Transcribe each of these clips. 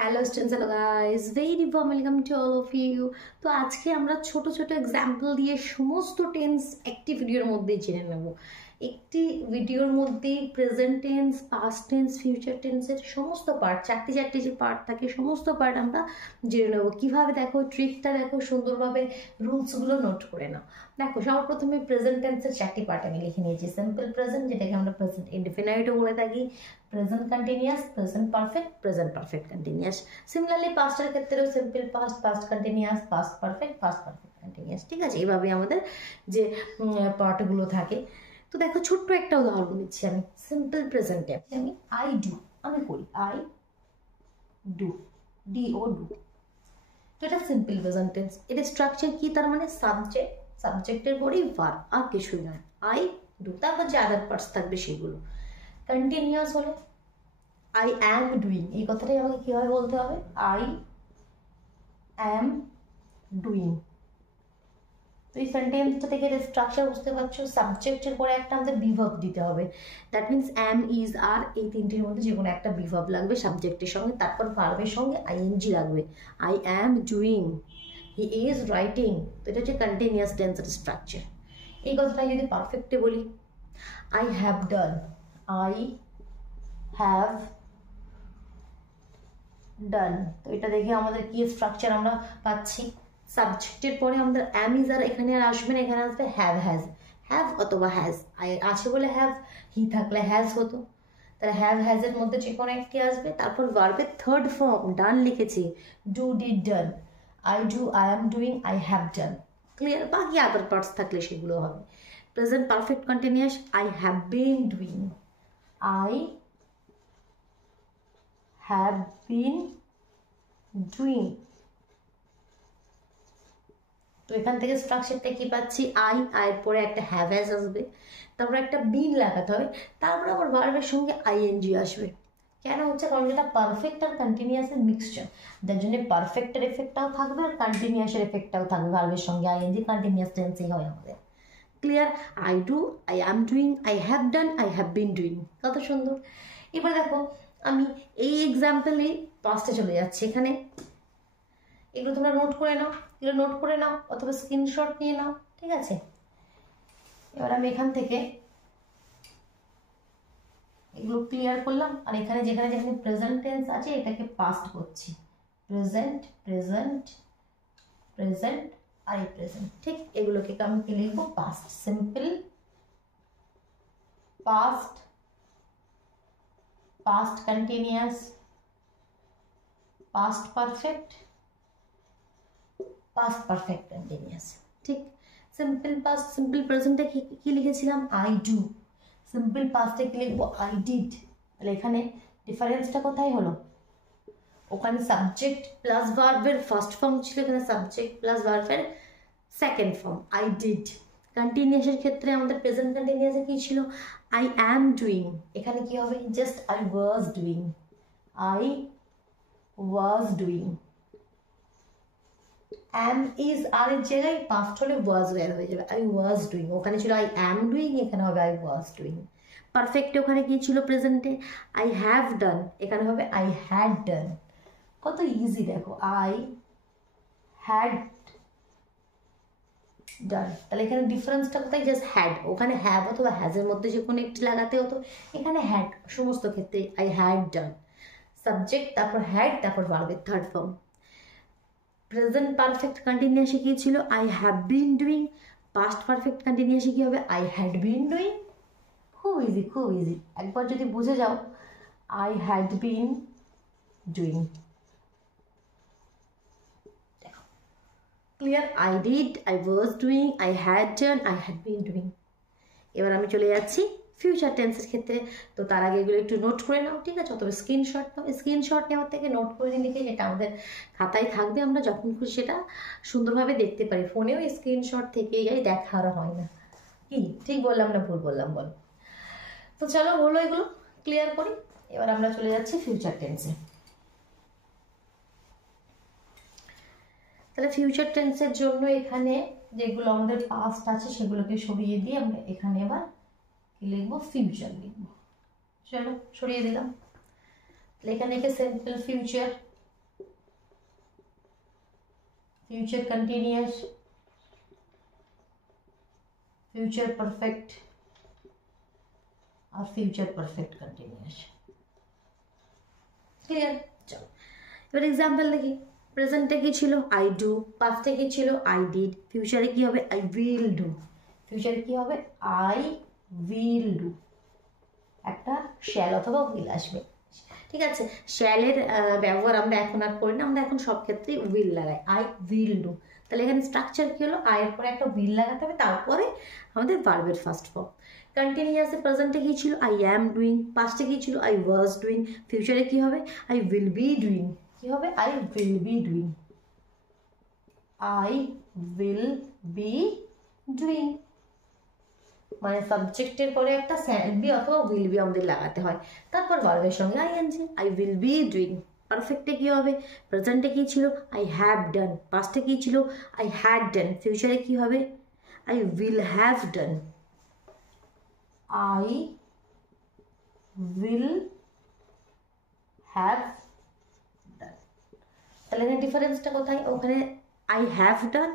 Hello students, hello guys, very warm welcome to all of you. তো আজকে আমরা ছোট ছোট এক্সাম্পল দিয়ে সমস্ত টেন্স একটি ভিডিওর মধ্যে জেনে নেব। একটি ভিডিওর মধ্যেই present tense, past tense, future টেন্সের সমস্ত পার্ট, চারটি যে পার্ট থাকে সমস্ত পার্ট আমরা জেনে নেব। কীভাবে দেখো, ট্রিকটা দেখো, সুন্দরভাবে রুলসগুলো নোট করে নাও। দেখো, সবার প্রথমে প্রেজেন্ট টেন্সের চারটি পার্ট আমি লিখে নিয়েছি। সিম্পল প্রেজেন্ট, যেটাকে আমরা প্রেজেন্ট ইনডিফিনাইটও বলে থাকি, present continuous, present perfect, present perfect continuous. Similarly পাস্টের ক্ষেত্রেও simple past, past continuous, past perfect, past perfect continuous. ঠিক আছে, এইভাবে আমাদের যে পার্টগুলো থাকে। তো দেখো, ছোট্ট একটা উদাহরণ দিচ্ছি আমি। সিম্পল প্রেজেন্টে আমি আই ডু, আমি করি, I do, D O do. তো এটা সিম্পল প্রেজেন্ট টেন্স। এটা স্ট্রাকচার কি? তার মানে সাবজেক্ট, সাবজেক্টের পরেই ভার্ব, আর কিছুই নয়। আই ডু, তারপর যে আদার পার্টস থাকবে সেগুলো। কন্টিনিউয়াস হলে আই অ্যাম ডুইং, এই কথাটাই আমাকে কীভাবে বলতে হবে? I am doing. তো এই সেন্টেন্সটা থেকে স্ট্রাকচার বুঝতে পারছো। সাবজেক্টের পরে একটা আমাদের বিভার্ব দিতে হবে। দ্যাট মিনস অ্যাম, ইজ, আর, এই তিনটির মধ্যে যে কোনো একটা বিভার্ব লাগবে সাবজেক্টের সঙ্গে, তারপর ভার্বের সঙ্গে আইএনজি লাগবে। I am doing, he is writing. তো এটা হচ্ছে কন্টিনিউয়াস টেন্সের স্ট্রাকচার। এই কথাটা যদি পারফেক্টে বলি, I have done, I have ডান। তো এটা দেখে আমাদের কি স্ট্রাকচার আমরা পাচ্ছি? সাবজেক্টের পরে আমাদের অ্যাম, ইজ, আর এখানে আর আসবে না, এখানে আসবে হ্যাভ, হ্যাজ। হ্যাভ অথবা হ্যাজ, আছে বলে হ্যাভ, হি থাকলে হ্যাজ হতো। তাহলে হ্যাভ, হ্যাজের মধ্যে যে কোনো একটি আসবে। তারপর ভার্বের থার্ড ফর্ম ডান লিখেছি, do, did, done. I do, I am doing, I have done. Clear? বাকি আদার পার্টস থাকলে সেগুলো হবে। Present perfect continuous, I have been doing, I have been doing. তো এখান থেকে স্ট্রাকচারটা কি পাচ্ছি? আয়ের পরে একটা হ্যাভ, হ্যাজ আসবে, তারপর একটা বিন লাগাতে হবে, তারপর আবার ভার্বের সঙ্গে আইএনজি আসবে। কেন হচ্ছে? কারণ এটা পারফেক্ট আর কন্টিনিউয়াসের মিক্সচার, যার জন্য পারফেক্টের এফেক্টটাও থাকবে আর কন্টিনিউয়াসের এফেক্টটাও থাকবে। ভার্বের সঙ্গে আইএনজি, কন্টিনিউয়াস টেন্সেই হয় আমাদের। Clear? I do, I am doing, I have done, I have been doing. কত সুন্দর। এবার দেখো, আমি এই এক্সাম্পলে পাস্টে চলে যাচ্ছি। এখানে এগুলো তোমরা নোট করে নাও, এগুলো নোট করে নাও অথবা স্ক্রিনশট নিয়ে নাও। ঠিক আছে, এবার আমি এখান থেকে এগুলো ক্লিয়ার করলাম। আর এখানে যেখানে যেখানে প্রেজেন্ট টেন্স আছে এটাকে পাস্ট করছি। প্রেজেন্ট, প্রেজেন্ট, প্রেজেন্ট, আর এই প্রেজেন্ট। ঠিক এগুলোকে আমি কি লিখবো? Past simple, past, past continuous, past perfect, past perfect continuous. ঠিক, সিম্পল পাস্ট, সিম্পল প্রেজেন্টে কি লিখেছিলাম? I do. সিম্পল পাস্টে কি লিখবো? I did. তাহলে এখানে ডিফারেন্সটা কোথায় হলো? ওখানে সাবজেক্ট প্লাস ভার্বের ফার্স্ট ফর্ম ছিল, এখানে সাবজেক্ট প্লাস ভার্বের সেকেন্ড ফর্ম, আই ডিড। কন্টিনিউয়াসের ক্ষেত্রে আমাদের প্রেজেন্ট কন্টিনিউয়াসে কি ছিল? I am doing. এখানে কি হবে? Just I was doing, I was doing. Am, is, আর এর জায়গায় পাস্ট হলে ওয়াজ হয়ে যাবে, আই ওয়াজ ডুইং। ওখানে ছিল আই অ্যাম ডুইং, এখানে হবে আই ওয়াজ ডুইং। পারফেক্টে ওখানে কি ছিল? প্রেজেন্টে আই হ্যাভ ডান, এখানে হবে আই হ্যাড ডান। কত ইজি দেখো, আই হ্যাড ডান। তাহলে এখানে ডিফারেন্সটা কোথায়? Just had. ওখানে হ্যাভ অথবা হ্যাজের মধ্যে যে কোনো একটি লাগাতে হতো, এখানে হ্যাড। সমস্ত ক্ষেত্রে আই হ্যাড ডান, সাবজেক্ট, তারপর হ্যাড, তারপর ভার্বের থার্ড ফর্ম। প্রেজেন্ট পারফেক্ট কন্টিনিউয়াসে কি ছিল? I have been doing. Past perfect কন্টিনিউয়াসে কি হবে? I had been doing. খুব ইজি, খুব ইজি। একবার যদি বুঝে যাও, আই হ্যাড বিন ডুইং। দেখো, clear? I did, I was doing, I had done, I had been doing. এবার আমি চলে যাচ্ছি ফিউচার টেন্সের ক্ষেত্রে। তো তার আগে এগুলো একটু নোট করে নাও। ঠিক আছে, অথবা স্ক্রিনশট নাও। স্ক্রিনশট নেওয়ার থেকে নোট করে নিলে যেটা আমাদের খাতায় থাকবে, আমরা যখন খুশি সেটা সুন্দরভাবে দেখতে পারি। ফোনেও স্ক্রিনশট থেকে যাই, দেখা আর হয় না। কি ঠিক বললাম না ভুল বললাম বল? তো চলো, হলো, এগুলো ক্লিয়ার করি। এবার আমরা চলে যাচ্ছি ফিউচার টেন্সে। তাহলে ফিউচার টেন্সের জন্য এখানে যেগুলো আমাদের পাস্ট আছে সেগুলোকে সরিয়ে দিয়ে আমরা এখানে এবার কি লিখবো? ফিউচার লিখবো। চলো, সরিয়ে দিলাম। তাহলে এখানে simple future, future continuous, future perfect और future perfect continuous। ক্লিয়ার? চলো এবার এক্সাম্পল দেখি। প্রেজেন্টে কি ছিল? I do. পাস্টে কি ছিল? I did. ফিউচারে কি হবে? I will do. ফিউচারে কি হবে? I will do. একটা শ্যাল অথবা উইল আসবে, ঠিক আছে? শ্যালের ব্যবহার আমরা এখন আর করি না, আমরা এখন সব ক্ষেত্রেই উইল লাগাই, আই উইল ডু। তাহলে এখানে স্ট্রাকচার কি হলো? আয়ের পরে একটা উইল লাগাতে হবে, তারপরে আমাদের ভার্বের ফার্স্ট ফর্ম। কন্টিনিউয়াসে প্রেজেন্টে কি ছিল? I am doing. পাস্টে কি ছিল? I was doing. ফিউচারে কি হবে? I will be doing. কি হবে? I will be doing. I will be doing. মানে সাবজেক্টের পরে একটা শ্যাল বি অথবা উইল বি আমাদের লাগাতে হয়, তারপর ভার্বের সঙ্গে ING. I will be doing. পারফেক্টে কি হবে? প্রেজেন্টে কি ছিল? আই হ্যাভ ডান। পাস্টে কি ছিল? I had done. ফিউচারে কি হবে? I will have done. I will have done. তাহলে এখানে ডিফারেন্সটা কোথায়? ওখানে I have done,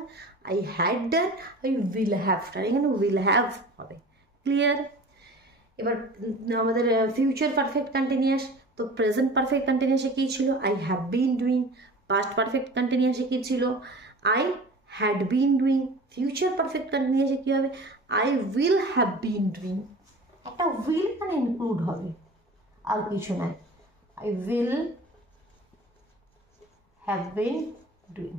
I had done, I will have done, এখানে উইল হ্যাভ হবে। ক্লিয়ার? এবার আমাদের ফিউচার পারফেক্ট কন্টিনিউয়াস। তো প্রেজেন্ট পারফেক্ট কন্টিনিউয়াসে কী ছিল? I have been doing. Past perfect কন্টিনিউয়াসে কী ছিল? I had been doing. Future perfect কন্টিনিউয়াসে কী হবে? I will have been doing. একটা উইল মানে ইনক্লুড হবে, আর কিছু নয়। I will have been doing.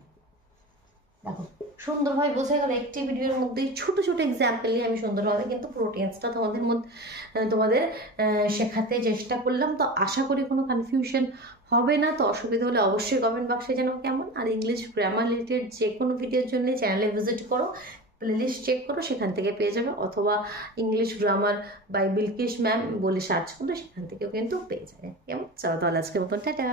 দেখো সুন্দরভাবে বোঝা গেল একটি ভিডিওর মধ্যেই ছোট ছোট এক্সাম্পল নিয়ে আমি সুন্দরভাবে কিন্তু পুরো টেন্সটা তোমাদের শেখাতে চেষ্টা করলাম। তো আশা করি কোনো কনফিউশন হবে না। তো অসুবিধা হলে অবশ্যই কমেন্ট বক্সে জানাও কেমন। আর ইংলিশ গ্রামার রিলেটেড যে কোনো ভিডিওর জন্য চ্যানেলে ভিজিট করো, প্লেলিস্ট চেক করো, সেখান থেকে পেয়ে যাবে, অথবা English grammar by Bilkis ma'am বলে সার্চ করো, সেখান থেকেও কিন্তু পেয়ে যাবে। কেমন? চলো তাহলে আজকের মতন টাটা।